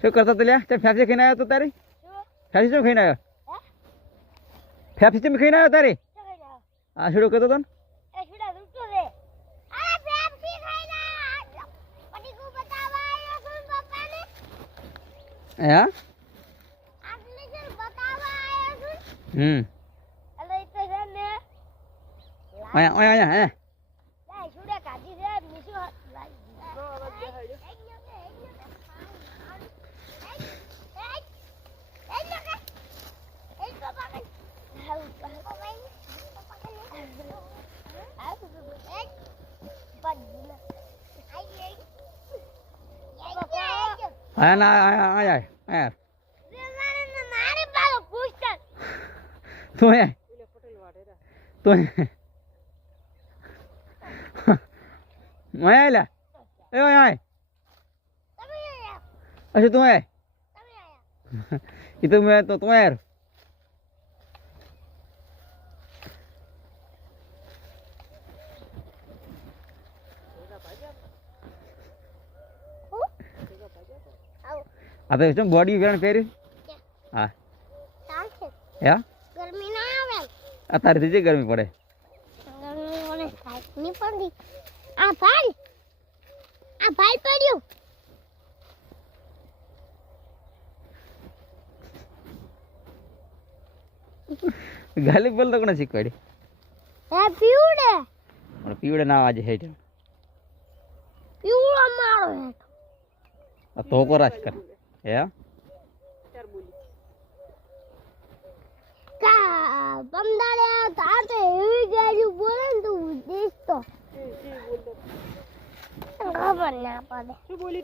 શું કરતો તો લ્યા તે ફેફસી ખાઈને આવ્યો તો તારી ફેફસી શું ખાઈને આવ્યો ફેફસી તમે ખાઈને આવ્યો તારી આ શું કરતો તો હા અહીંયા તું હે તું मैं ला ए ओए ओए अच्छा तू है itu मैं तो यार आता इसमें बॉडी वेरण પહેરી હા યા ગરમી ના આવે અત્યારે દીજી ગરમી પડે ગરમી ઓને સાઈડ ની પડી આ ભાઈ પડ્યું ગાલી બોલ તો કોને શીખવાડી હે પીવડે ઓર પીવડે ના આજે હેઠ પીવડો મારો હેઠ આ તો કોરાસ કર હે કા બંદારે તાતે એવી ગાડી બોલે ને તું દેખ તો ખબર ના પડે શું બોલી